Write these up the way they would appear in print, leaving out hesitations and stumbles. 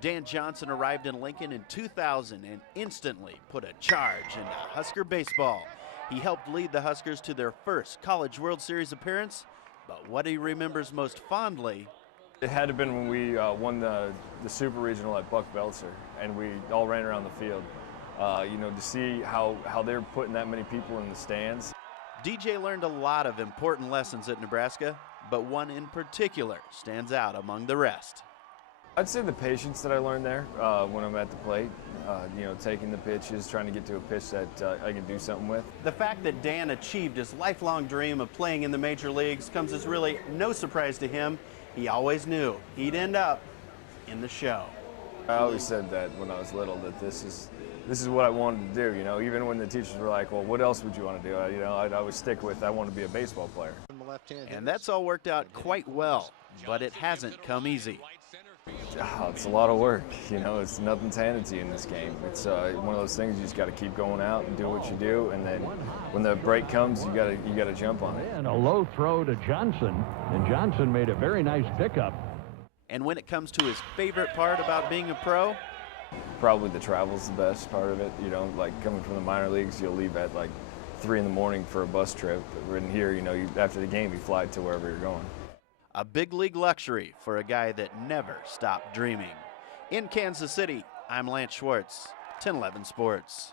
Dan Johnson arrived in Lincoln in 2000 and instantly put a charge into Husker baseball. He helped lead the Huskers to their first College World Series appearance, but what he remembers most fondly, it had to have been when we won the Super Regional at Buck Belzer, and we all ran around the field. You know, to see how they're putting that many people in the stands. DJ learned a lot of important lessons at Nebraska, but one in particular stands out among the rest. I'd say the patience that I learned there when I'm at the plate, you know, taking the pitches, trying to get to a pitch that I can do something with. The fact that Dan achieved his lifelong dream of playing in the major leagues comes as really no surprise to him. He always knew he'd end up in the show. I always said that when I was little, that this is what I wanted to do. You know, even when the teachers were like, "Well, what else would you want to do?" You know, I'd always stick with, "I want to be a baseball player." And that's all worked out quite well, but it hasn't come easy. Oh, it's a lot of work. You know, it's nothing's handed to you in this game. It's one of those things you just got to keep going out and do what you do, and then when the break comes, you got to jump on it. And a low throw to Johnson, and Johnson made a very nice pickup. And when it comes to his favorite part about being a pro, probably the travel's the best part of it. You know, like coming from the minor leagues, you'll leave at like 3 in the morning for a bus trip. But in here, you know, after the game, you fly to wherever you're going. A big league luxury for a guy that never stopped dreaming. In Kansas City, I'm Lance Schwartz, 1011 Sports.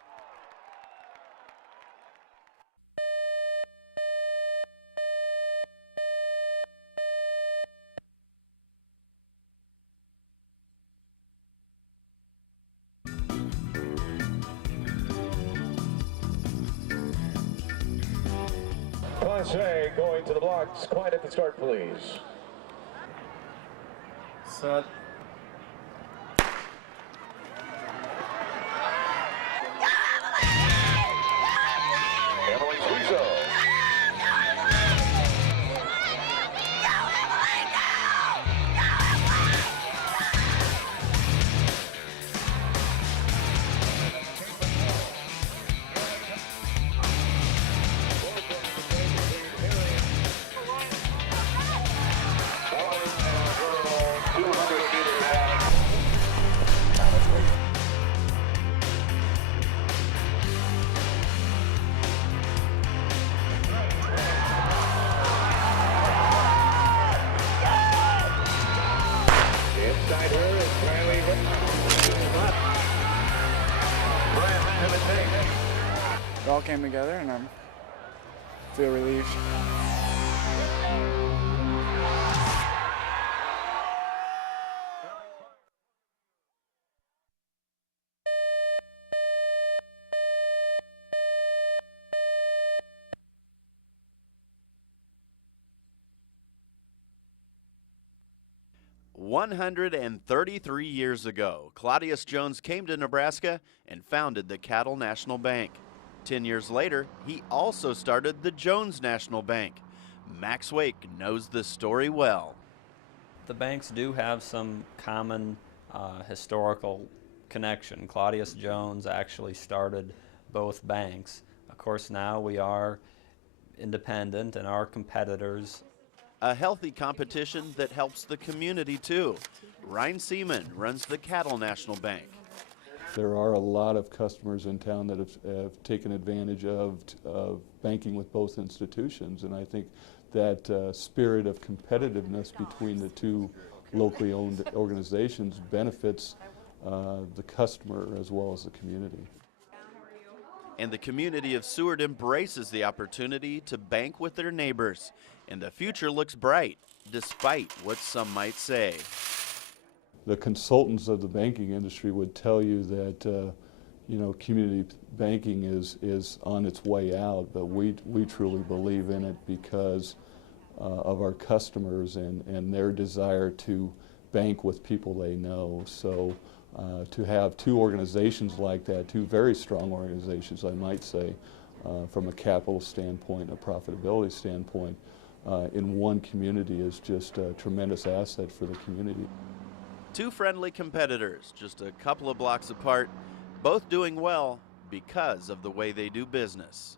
Class A going to the blocks. Quiet at the start, please. Set. Emily Squeezo. Inside her is Riley. It all came together, and I feel relieved. "133 years ago, Claudius Jones came to Nebraska and founded the Cattle National Bank. 10 years later, he also started the Jones National Bank. Max Wake knows the story well. The banks do have some common historical connection. Claudius Jones actually started both banks. Of course, now we are independent and our competitors. A healthy competition that helps the community too. Ryan Seaman runs the Cattle National Bank. There are a lot of customers in town that have taken advantage of banking with both institutions, and I think that spirit of competitiveness between the two locally owned organizations benefits the customer as well as the community. And the community of Seward embraces the opportunity to bank with their neighbors. And the future looks bright, despite what some might say. The consultants of the banking industry would tell you that you know, community banking is on its way out, but we truly believe in it because of our customers and their desire to bank with people they know. So to have two organizations like that, two very strong organizations, I might say, from a capital standpoint, a profitability standpoint, in one community is just a tremendous asset for the community. Two friendly competitors, just a couple of blocks apart, both doing well because of the way they do business.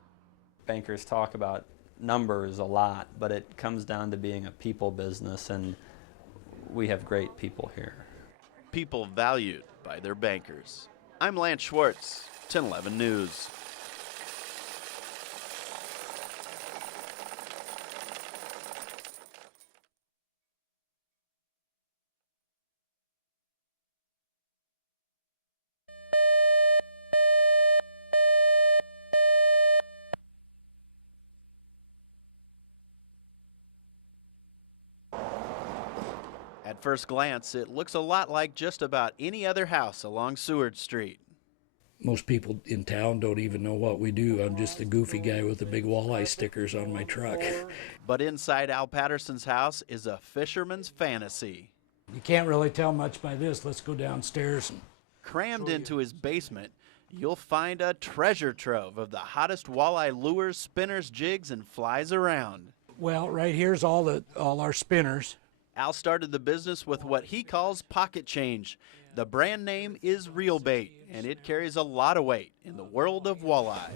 Bankers talk about numbers a lot, but it comes down to being a people business, and we have great people here. people valued by their bankers. I'm Lance Schwartz, 1011 News. At first glance, it looks a lot like just about any other house along Seward Street. Most people in town don't even know what we do. I'm just the goofy guy with the big walleye stickers on my truck. But inside Al Patterson's house is a fisherman's fantasy. You can't really tell much by this. Let's go downstairs. Crammed into his basement, you'll find a treasure trove of the hottest walleye lures, spinners, jigs, and flies around. Well, right here's all our spinners. Al started the business with what he calls pocket change. The brand name is Real Bait, and it carries a lot of weight in the world of walleye.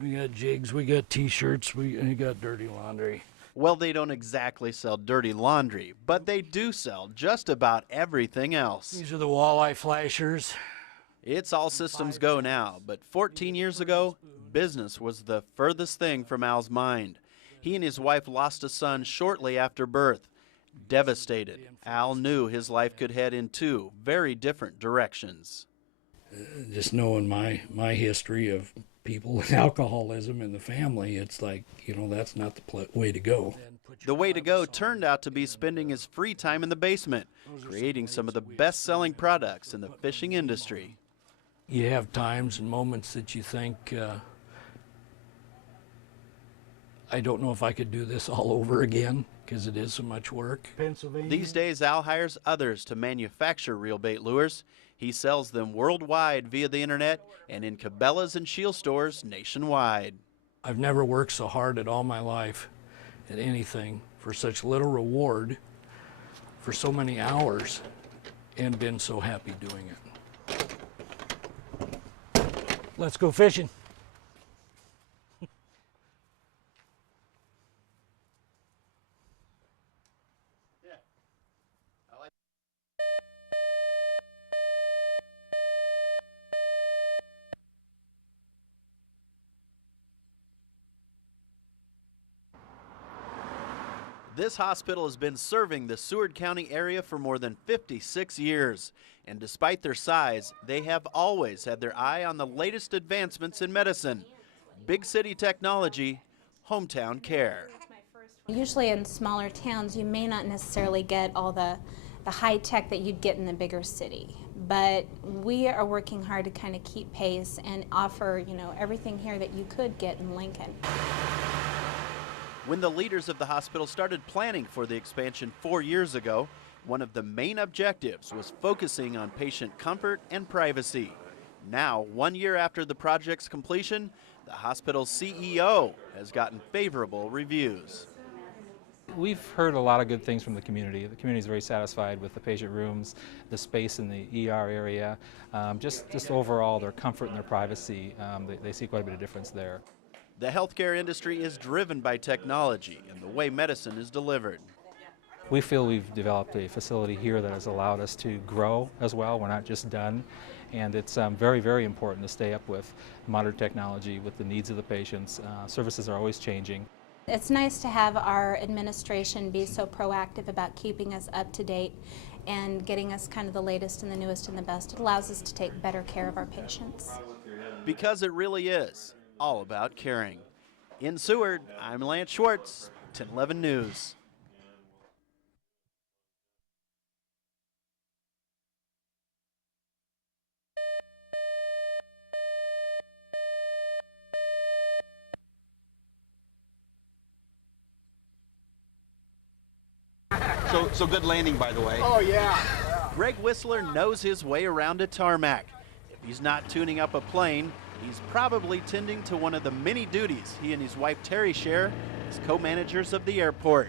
We got jigs, we got t-shirts, we got dirty laundry. Well, they don't exactly sell dirty laundry, but they do sell just about everything else. These are the walleye flashers. It's all systems go now, but 14 years ago, business was the furthest thing from Al's mind. He and his wife lost a son shortly after birth. Devastated, Al knew his life could head in two very different directions. Just knowing my history of people with alcoholism in the family, it's like, that's not the way to go. The way to go turned out to be spending his free time in the basement, creating some of the best-selling products in the fishing industry. You have times and moments that you think, I don't know if I could do this all over again, because it is so much work. These days, Al hires others to manufacture Real Bait lures. He sells them worldwide via the internet and in Cabela's and Shield stores nationwide. I've never worked so hard at all my life at anything for such little reward for so many hours and been so happy doing it. Let's go fishing. This hospital has been serving the Seward County area for more than 56 years. And despite their size, they have always had their eye on the latest advancements in medicine. Big city technology, hometown care. Usually in smaller towns, you may not necessarily get all the high tech that you'd get in the bigger city. But we are working hard to kind of keep pace and offer, everything here that you could get in Lincoln. When the leaders of the hospital started planning for the expansion 4 years ago, one of the main objectives was focusing on patient comfort and privacy. Now, 1 year after the project's completion, the hospital's CEO has gotten favorable reviews. We've heard a lot of good things from the community. The community is very satisfied with the patient rooms, the space in the ER area, just overall their comfort and their privacy. They see quite a bit of difference there. The healthcare industry is driven by technology and the way medicine is delivered. We feel we've developed a facility here that has allowed us to grow as well. We're not just done. And it's very, very important to stay up with modern technology, with the needs of the patients. Services are always changing. It's nice to have our administration be so proactive about keeping us up to date and getting us kind of the latest and the newest and the best. It allows us to take better care of our patients. Because it really is all about caring. In Seward, I'm Lance Schwartz, 1011 News. So good landing, by the way. Oh, yeah. Greg Whistler knows his way around a tarmac. If he's not tuning up a plane, he's probably tending to one of the many duties he and his wife Terry share as co-managers of the airport.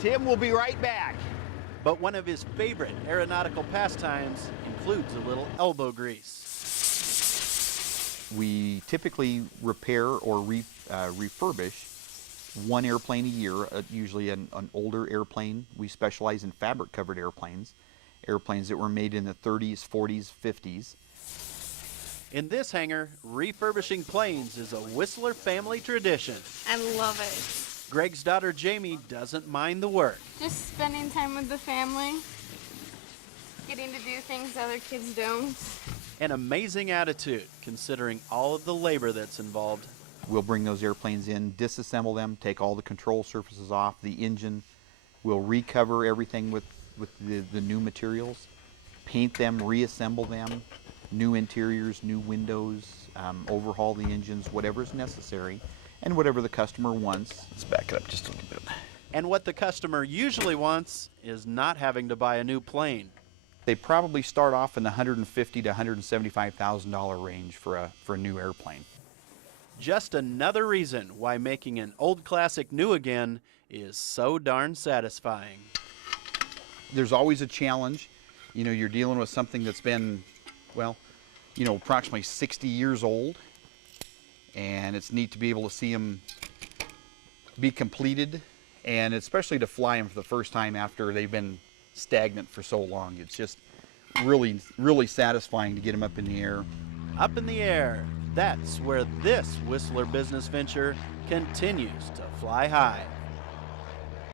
Tim will be right back. But one of his favorite aeronautical pastimes includes a little elbow grease. We typically repair or refurbish one airplane a year, usually an older airplane. We specialize in fabric-covered airplanes. airplanes that were made in the 30s, 40s, 50s. In this hangar, refurbishing planes is a Whistler family tradition. I love it. Greg's daughter Jamie doesn't mind the work. Just spending time with the family, getting to do things other kids don't. An amazing attitude, considering all of the labor that's involved. We'll bring those airplanes in, disassemble them, take all the control surfaces off, the engine. We'll recover everything with the new materials, paint them, reassemble them, new interiors, new windows, overhaul the engines, whatever's necessary, and whatever the customer wants. Let's back it up just a little bit. And what the customer usually wants is not having to buy a new plane. They probably start off in the $150,000 to $175,000 range for a new airplane. Just another reason why making an old classic new again is so darn satisfying. There's always a challenge. You know, you're dealing with something that's been, well, you know, approximately 60 years old, and it's neat to be able to see them be completed, and especially to fly them for the first time after they've been stagnant for so long. It's just really, really satisfying to get them up in the air. Up in the air, that's where this Whistler business venture continues to fly high.